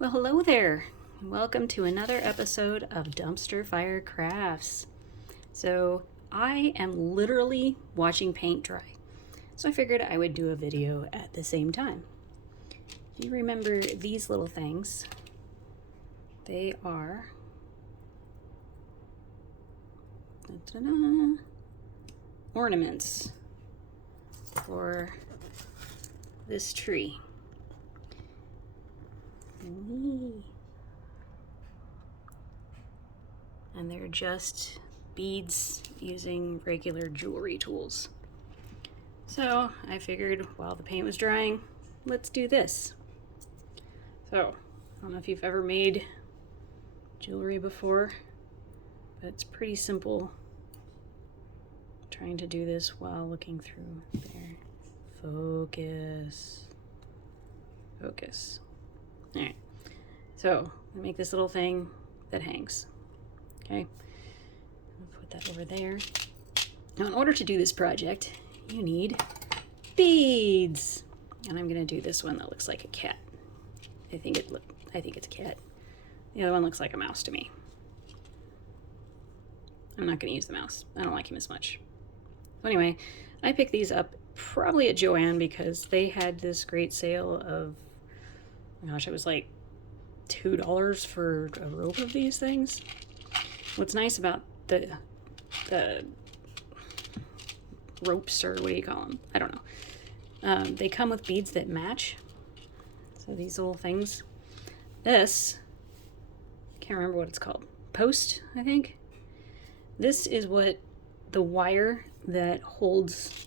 Well, hello there. Welcome to another episode of Dumpster Fire Crafts. So, I am literally watching paint dry. So, I figured I would do a video at the same time. If you remember these little things, they are ornaments for this tree. And they're just beads using regular jewelry tools. So I figured while the paint was drying, let's do this. So I don't know if you've ever made jewelry before, but it's pretty simple. I'm trying to do this while looking through there. Focus. All right. So I make this little thing that hangs. Okay. I'll put that over there. Now, in order to do this project, you need beads. And I'm going to do this one that looks like a cat. I think it's a cat. The other one looks like a mouse to me. I'm not going to use the mouse. I don't like him as much. So anyway, I picked these up probably at Joann because they had this great sale of, gosh, it was like $2 for a rope of these things. What's nice about the ropes, or what do you call them? I don't know. They come with beads that match. So these little things. This, can't remember what it's called. Post, I think. This is what the wire that holds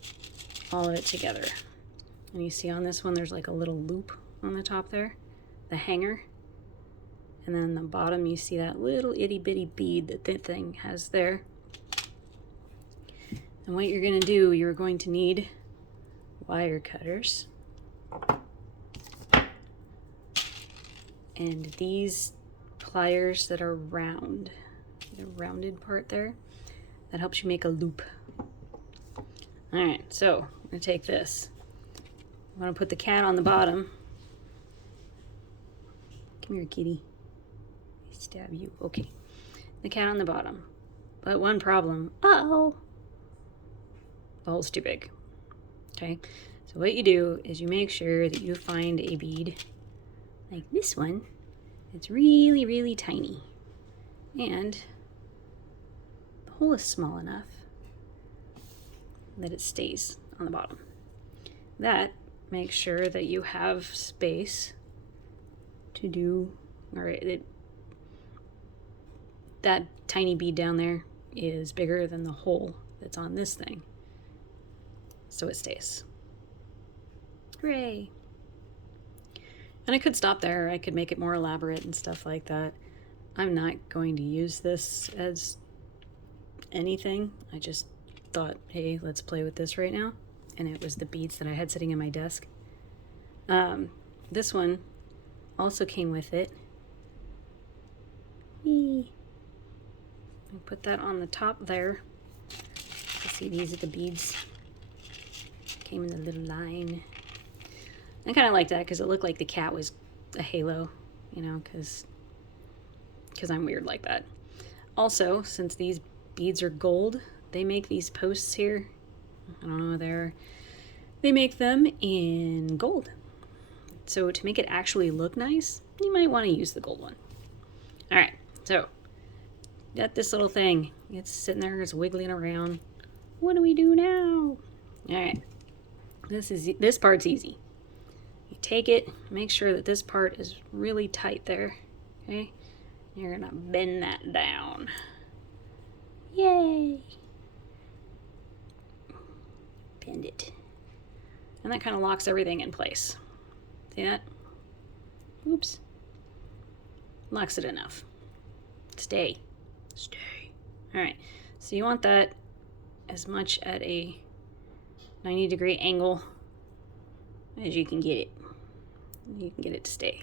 all of it together. And you see on this one, there's like a little loop on the top there, the hanger. And then on the bottom, you see that little itty bitty bead that the thing has there. And what you're going to do, you're going to need wire cutters. And these pliers that are round, the rounded part there, that helps you make a loop. All right, so I'm going to take this. I'm going to put the cat on the bottom. Come here, kitty. Stab you. Okay. The cat on the bottom. But one problem. Uh-oh. The hole's too big. Okay. So what you do is you make sure that you find a bead like this one. It's really, really tiny. And the hole is small enough that it stays on the bottom. That makes sure that you have space to do, that tiny bead down there is bigger than the hole that's on this thing. So it stays. Hooray! And I could stop there. I could make it more elaborate and stuff like that. I'm not going to use this as anything. I just thought, hey, let's play with this right now. And it was the beads that I had sitting in my desk. This one also came with it. Whee! I put that on the top there. You see, these are the beads. Came in the little line. I kind of like that because it looked like the cat was a halo, you know, because I'm weird like that. Also, since these beads are gold, they make these posts here. I don't know, they make them in gold. So to make it actually look nice, you might want to use the gold one. All right, so got this little thing. It's sitting there, it's wiggling around. What do we do now? All right, this part's easy. You take it, make sure that this part is really tight there. Okay, you're gonna bend that down. Yay! Bend it, and that kind of locks everything in place. See that? Oops. Locks it enough. Stay. All right, so you want that as much at a 90-degree angle as you can get it. You can get it to stay.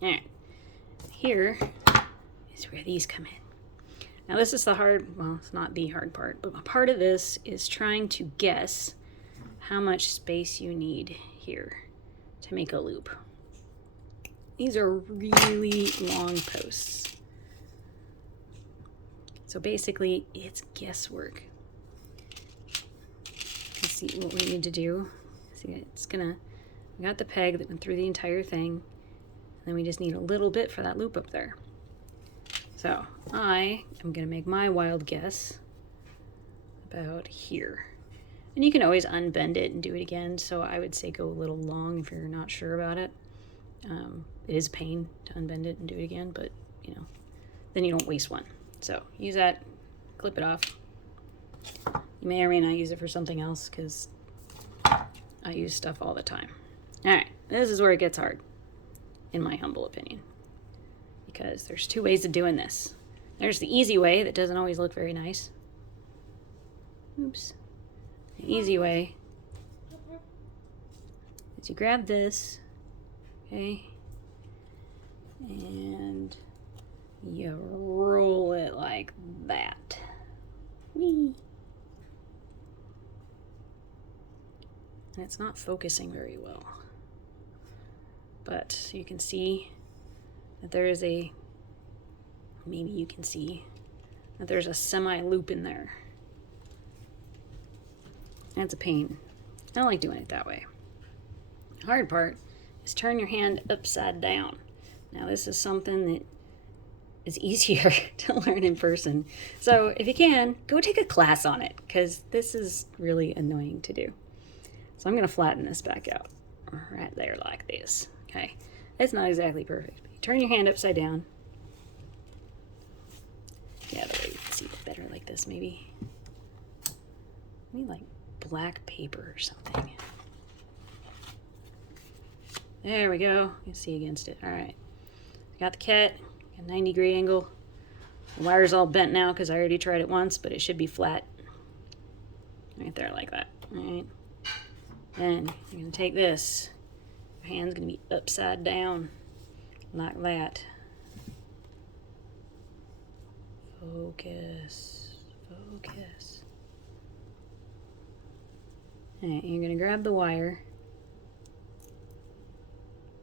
All right, here is where these come in. Now this is the hard, well, it's not the hard part, but a part of this is trying to guess how much space you need here to make a loop. These are really long posts. So basically, it's guesswork. Let's see what we need to do. See, it's gonna, we got the peg that went through the entire thing. And then we just need a little bit for that loop up there. So I am gonna make my wild guess about here. And you can always unbend it and do it again. So I would say go a little long if you're not sure about it. It is a pain to unbend it and do it again, but you know, then you don't waste one. So use that, clip it off. You may or may not use it for something else because I use stuff all the time. All right, this is where it gets hard, in my humble opinion, because there's two ways of doing this. There's the easy way that doesn't always look very nice. Oops. The easy way is you grab this, okay, and you roll it like that. Whee! And it's not focusing very well. But you can see that there is a, maybe you can see that there's a semi-loop in there. And it's a pain. I don't like doing it that way. The hard part is turn your hand upside down. Now this is something that is easier to learn in person. So if you can, go take a class on it, because this is really annoying to do. So I'm gonna flatten this back out right there like this. Okay, it's not exactly perfect. But you turn your hand upside down. Yeah, the way you can see it better like this, maybe. Maybe like black paper or something. There we go. You can see against it. All right. Got the cat. Got a 90-degree angle. The wire's all bent now because I already tried it once, but it should be flat. Right there like that. All right. Then you're going to take this. Your hand's going to be upside down like that. Focus. Focus. All right, you're going to grab the wire.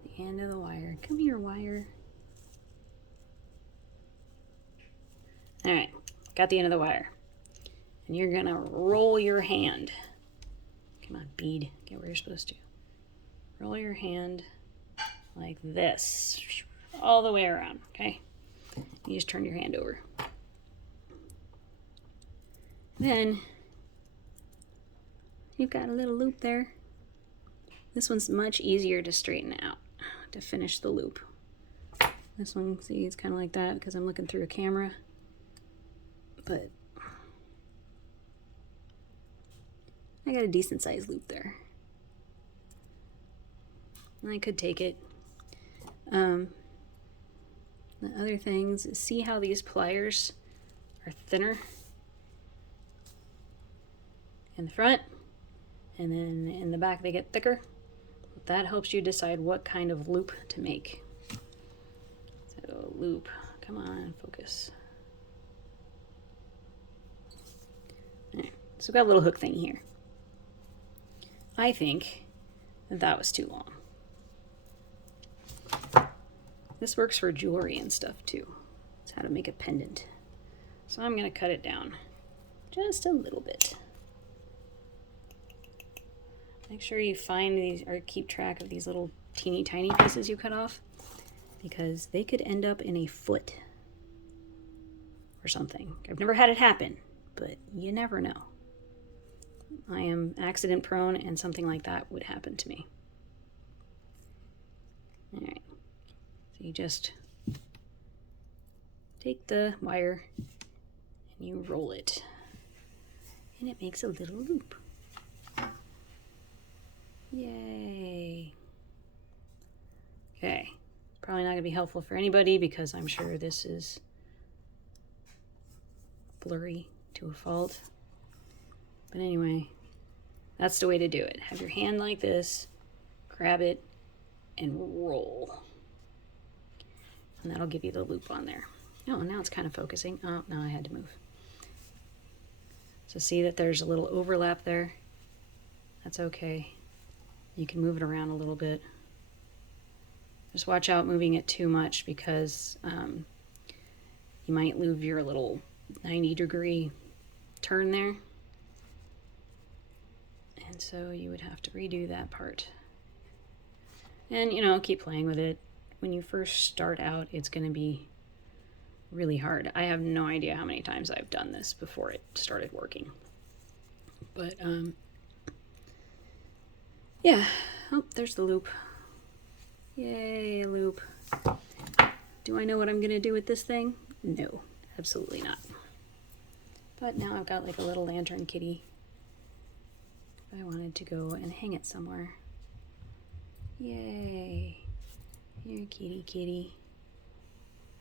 The end of the wire. Come here, wire. All right, got the end of the wire. And you're going to roll your hand. Come on, bead. Get where you're supposed to. Roll your hand like this. All the way around, okay? You just turn your hand over. Then you've got a little loop there. This one's much easier to straighten out, to finish the loop. This one, see, it's kind of like that because I'm looking through a camera. But I got a decent sized loop there. I could take it. The other things is, see how these pliers are thinner in the front, and then in the back they get thicker. That helps you decide what kind of loop to make. So loop, come on, focus. All right, so we've got a little hook thing here. I think that was too long. This works for jewelry and stuff too. It's how to make a pendant. So I'm going to cut it down just a little bit. Make sure you find these or keep track of these little teeny tiny pieces you cut off, because they could end up in a foot or something. I've never had it happen, but you never know. I am accident prone and something like that would happen to me. All right. So you just take the wire and you roll it, and it makes a little loop. Yay. Okay. Probably not going to be helpful for anybody because I'm sure this is blurry to a fault. But anyway, that's the way to do it. Have your hand like this, grab it, and roll. And that'll give you the loop on there. Oh, now it's kind of focusing. Oh, no, I had to move. So see that there's a little overlap there? That's okay. You can move it around a little bit. Just watch out moving it too much because you might lose your little 90-degree turn there. And so you would have to redo that part. And, you know, keep playing with it. When you first start out, it's going to be really hard. I have no idea how many times I've done this before it started working. But, yeah. Oh, there's the loop. Yay, a loop. Do I know what I'm going to do with this thing? No, absolutely not. But now I've got like a little lantern kitty. I wanted to go and hang it somewhere. Yay. Here, kitty, kitty.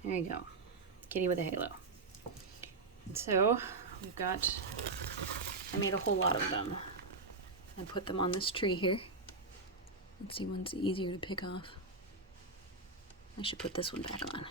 There you go. Kitty with a halo. And so we've got, I made a whole lot of them. I put them on this tree here. Let's see, one's easier to pick off. I should put this one back on.